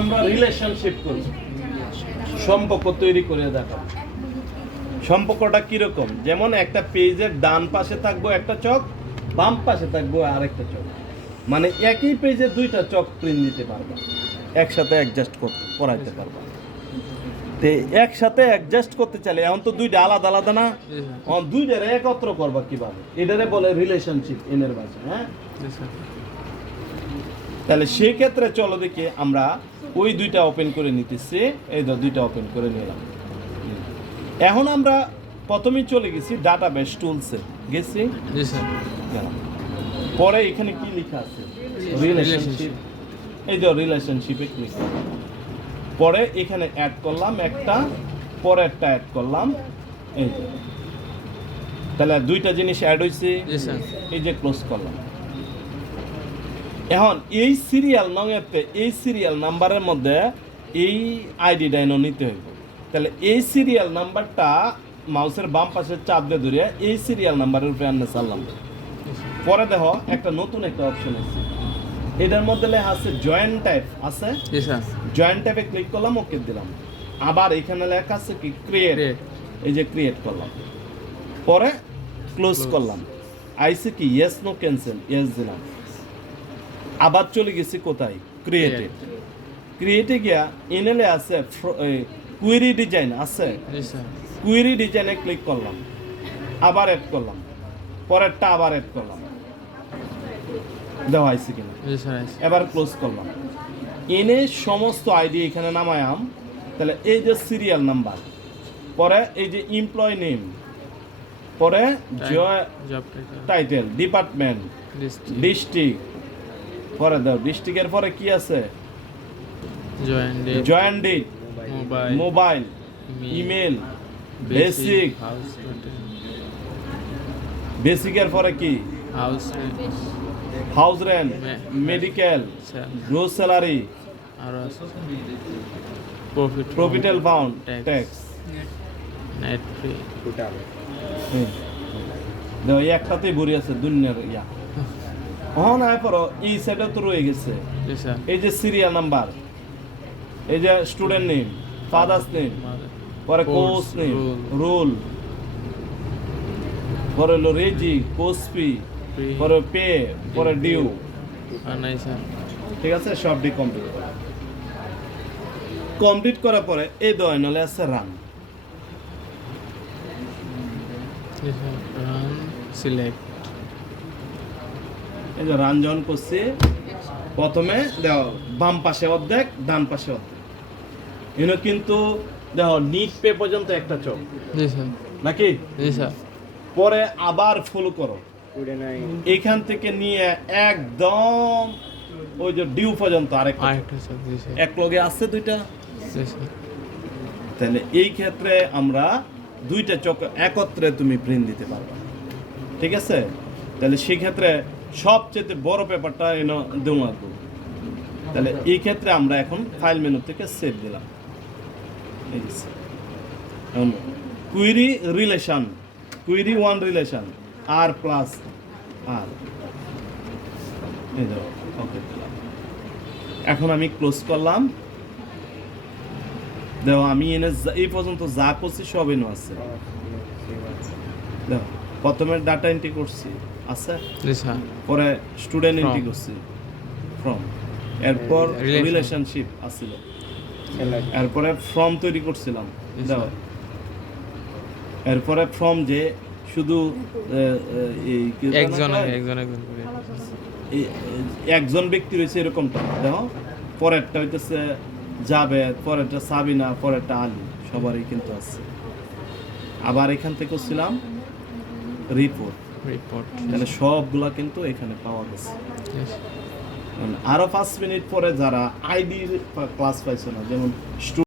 আমরা রিলেশনশিপ করি, সম্পর্ক তৈরি করে দেখাবো। সম্পর্কটা কিরকম? যেমন একটা পেজের ডান পাশে থাকবো একটা চক, বাম পাশে থাকবো আরেকটা চক, মানে একই পেজে দুইটা চক প্রিন্ট দিতে পারবা, একসাথে অ্যাডজাস্ট করাইতে পারবা। তো একসাথে অ্যাডজাস্ট করতে চাইলে এখন তো দুইটা আলাদা আলাদা না, দুইটারে একত্র করবা কিভাবে, এটারে বলে রিলেশনশিপ এনের ভাষা। হ্যাঁ, তাহলে সেই ক্ষেত্রে চলো দেখি আমরা ওই দুইটা ওপেন করে নিতেছি। এই দুইটা ওপেন করে নিলাম। এখন আমরা প্রথমেই চলে গেছি ডাটাবেস টুলসে, গেছি গেলাম। পরে এখানে কি লেখা আছে? রিলেশনশিপ। এই যে রিলেশনশিপে ক্লিক করলাম, পরে এখানে অ্যাড করলাম একটা, পরেরটা অ্যাড করলাম। এই যে তাহলে দুইটা জিনিস অ্যাড হয়েছে, এই যে ক্লোজ করলাম। এখন এই সিরিয়াল নংয়েতে এই সিরিয়াল নাম্বারের মধ্যে এই আইডিটা এনে নিতে হইব। তাহলে এই সিরিয়াল নাম্বারটা মাউসের বাম পাশে চাপ দিয়ে ধরে এই সিরিয়াল নাম্বারের উপরে আনতে চাললাম। পরে দেখো একটা নতুন একটা অপশন আছে, এটার মধ্যে লেখা আছে জয়েন্ট টাইপ আছে। জয়েন্ট টাইপে ক্লিক করলাম, ওকে দিলাম। আবার এখানে লেখা আছে কি ক্রিয়েট, এই যে ক্রিয়েট করলাম, পরে ক্লোজ করলাম। আইসি কি ইয়েস নো ক্যান্সেল, ইয়েস দিলাম। আবার চলে গেছি কোথায়? ক্রিয়েটে। ক্রিয়েটে গিয়া ইনেলে আছে কুয়েরি ডিজাইন আছে, কুয়েরি ডিজাইনে ক্লিক করলাম, আবার অ্যাড করলাম, পরেরটা আবার অ্যাড করলাম। দেওয়া হয়েছে কিনা? এবার ক্লোজ করলাম। এনে সমস্ত আইডি এখানে নামায়াম। তাহলে এই যে সিরিয়াল নাম্বার, পরে এই যে এমপ্লয় নেম, পরে টাইটেল, ডিপার্টমেন্ট, ডিস্ট্রিক্ট, পরে দাও ডিস্ট্রিক্টের পরে কি আছে? Joint date, mobile, email, basic, বেসিকের পরে কি? House rent, medical, gross salary, প্রফিটেল ফাউন্ড, ট্যাক্স, নেট ফ্রি। দেখো একটাতেই ভরি আছে দুনিয়ার ইয়া। হ্যাঁ না, পর এই সাইডে তো রয়ে গেছে এই যে সিরিয়াল নাম্বার, এই যে স্টুডেন্ট নেম, ফাদার্স নেম, পরে কোর্স নেম, রোল, পরে হলো রেজি, কোর্স ফি, পরে পে, পরে ডিউ। ঠিক আছে, সব ডি কমপ্লিট করা। কমপ্লিট করার পরে এই দয় নলে আছে রান। সিলেক্ট, এই যে রান যখন করছি, প্রথমে দেখো বাম পাশে অর্ধেক, ডান পাশে অর্ধেক। এনে কিন্তু দেখো নিট পে পর্যন্ত একটা চোখ নাকি? পরে আবার ফলো করো, এখান থেকে নিয়ে একদম ওই যে ডিউ পর্যন্ত আরেকটা এক লগে আছে দুইটা। তাহলে এই ক্ষেত্রে আমরা দুইটা চোখ একত্রে তুমি প্রিন্ট দিতে পারবা। ঠিক আছে, তাহলে সেই ক্ষেত্রে সবচেয়ে বড় পেপারটা এনে দেওয়া লাগবে। তাহলে এই ক্ষেত্রে আমরা এখন ফাইল মেনু থেকে সেভ দিলাম। Query relation, query one relation, আর প্লাস আর, ওকে দিলাম। এখন আমি ক্লোজ করলাম। দেখো আমি এনে এই পর্যন্ত যা করছি সব এনে আছে। দেখো প্রথমে ডাটা এন্ট্রি করছি আছে, পরে স্টুডেন্ট এন্ট্রি করছি ফ্রম, এরপর রিলেশনশিপ আসছিল, এরপরে ফর্ম তৈরি করছিলাম। দেখো এরপরে ফর্ম যে শুধু একজন ব্যক্তি রয়েছে এরকমটা। দেখো পরেরটা হইতেছে জাবেদ, পরেরটা সাবিনা, পরেরটা আলী, সবারই কিন্তু আছে। আবার এখান থেকে করছিলাম রিপোর্ট, তাহলে সবগুলা কিন্তু এখানে পাওয়া গেছে। আরো 5 মিনিট পরে যারা আইডি ক্লাস পাইছো না, যেমন